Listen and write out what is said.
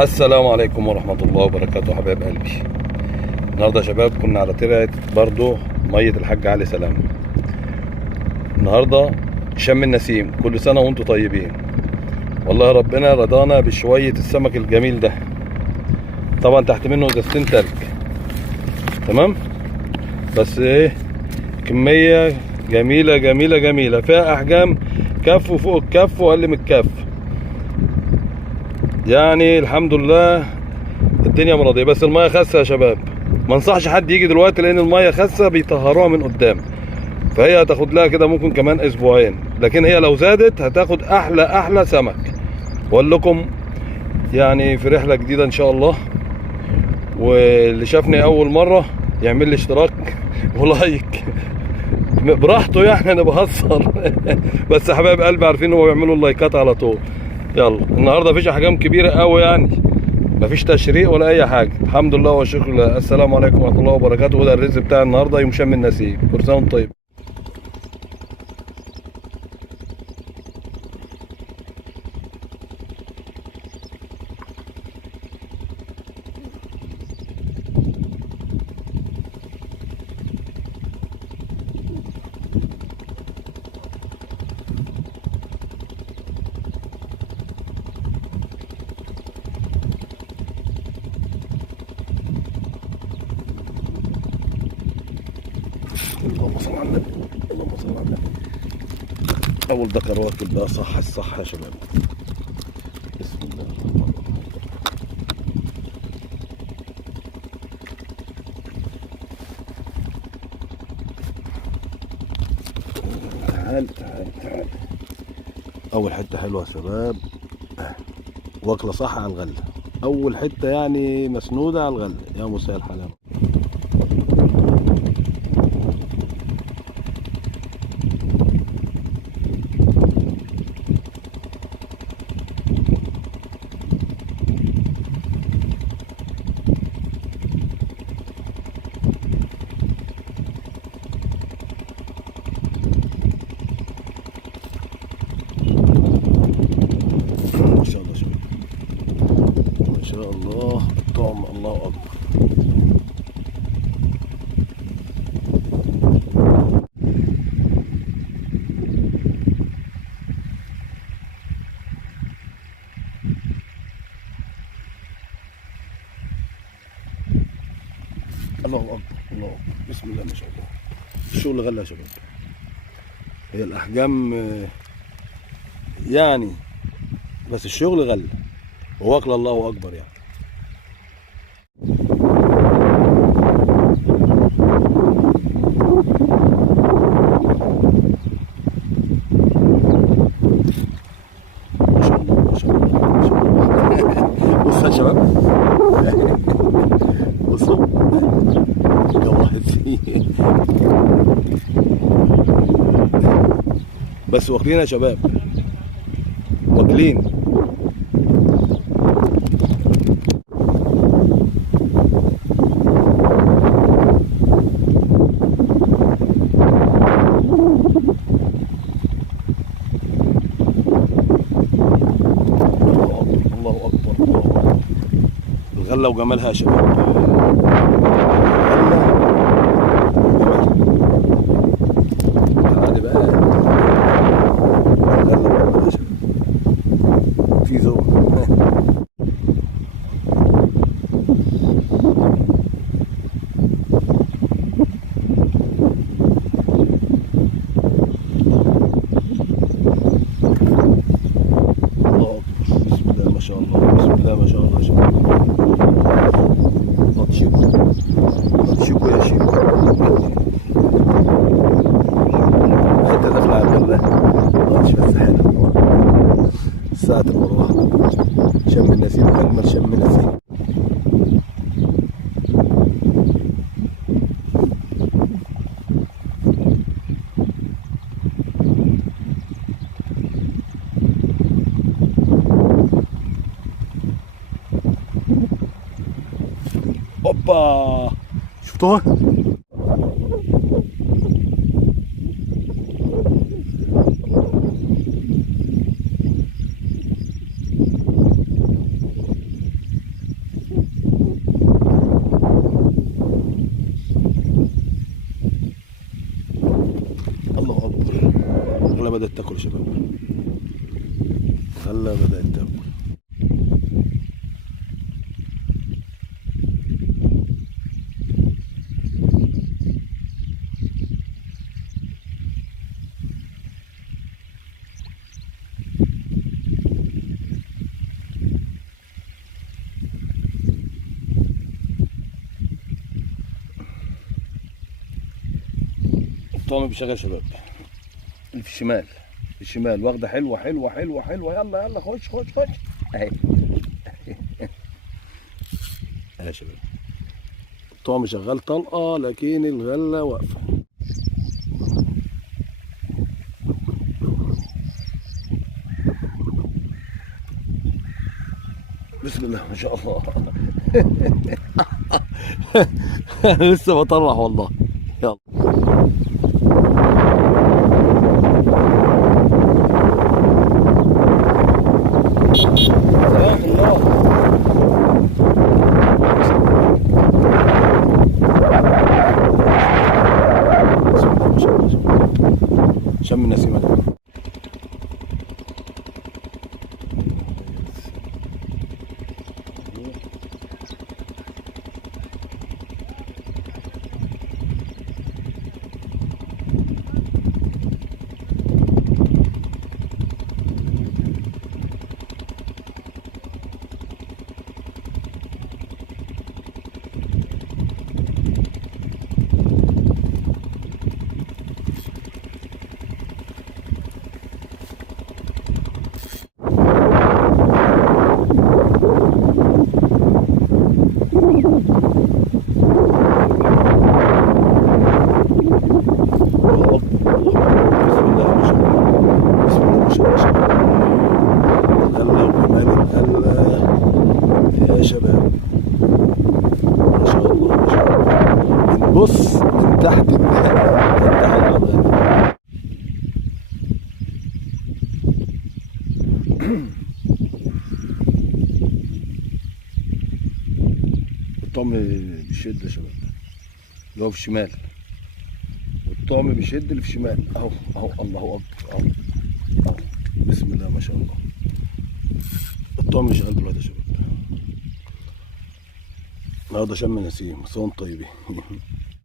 السلام عليكم ورحمة الله وبركاته حبايب قلبي. النهاردة يا شباب كنا على ترعة برضو مية الحاج علي سلام. النهاردة شم النسيم، كل سنة وانتم طيبين. والله ربنا رضانا بشوية السمك الجميل ده. طبعا تحت منه ازازتين تلج، تمام؟ بس ايه، كمية جميلة جميلة جميلة، فيها احجام كف وفوق الكف واقل من الكف. يعني الحمد لله الدنيا مرضية، بس المية خاسة يا شباب. ما انصحش حد يجي دلوقتي لان المية خاسة بيطهروها من قدام، فهي هتاخد لها كده ممكن كمان اسبوعين، لكن هي لو زادت هتاخد احلى سمك. واقول لكم يعني في رحلة جديدة ان شاء الله، واللي شافني اول مرة يعمل لي اشتراك ولايك براحته، يعني انا بهزر بس يا حبايب قلبي عارفين هو بيعملوا اللايكات على طول. يلا النهارده مفيش احجام كبيره قوي، يعني مفيش تشريق ولا اي حاجه، الحمد لله والشكر لله. السلام عليكم ورحمه الله وبركاته. وده الرزق بتاع النهارده، يوم شم النسيم. كل سنه وانتم طيب. اللهم صل على النبي، اللهم صل على النبي. اول ذكر واكل بقى صح الصح يا شباب. بسم الله الرحمن الرحيم. تعال تعال تعال. اول حته حلوه يا شباب، واكله صح على الغله. اول حته يعني مسنوده على الغله. يا مساء الحلاوه. ما شاء الله شباب، ما شاء الله الطعم، الله اكبر. الله اكبر الله اكبر، بسم الله ما شاء الله. الشغل غلى يا شباب. هي الاحجام يعني، بس الشغل غلى وواكل الله اكبر يعني. ما شاء الله ما شاء الله ما شاء الله. بصوا يا شباب، بصوا كم واحد فيه. بس واكلين يا شباب، واكلين. الله اكبر الله اكبر. الغله وجمالها يا شباب. تعالي بقى الغله وجمالها يا شباب. في ذوق. الله اكبر، بسم الله ما شاء الله، بسم الله ما شاء الله يا شباب. هتشيكوا هتشيكوا يا شيكو. حتى داخله على الغله ماتش بس حلو. ساعة المروحة، شم النسيم أجمل شم نسيم. اوبا، شفتوها؟ بدأت تاكل يا شباب، الغلة بدأت تاكل. الطعم بيشغل يا شباب، اللي في الشمال، في الشمال واخده حلوه حلوه حلوه حلوه. يلا يلا خش خش خش اهي. اهي يا شباب، الطعم شغال طلقه لكن الغله واقفه. بسم الله ما شاء الله. انا لسه بطلع والله. يلا شم النسيم. بص من تحت الطعم بيشد يا شباب، اللي هو في الشمال. الطعم بيشد اللي في الشمال اهو اهو. الله اكبر اهو اهو. بسم الله ما شاء الله. الطعم شغال دلوقتي يا شباب. النهارده شم نسيم، صوم طيبين.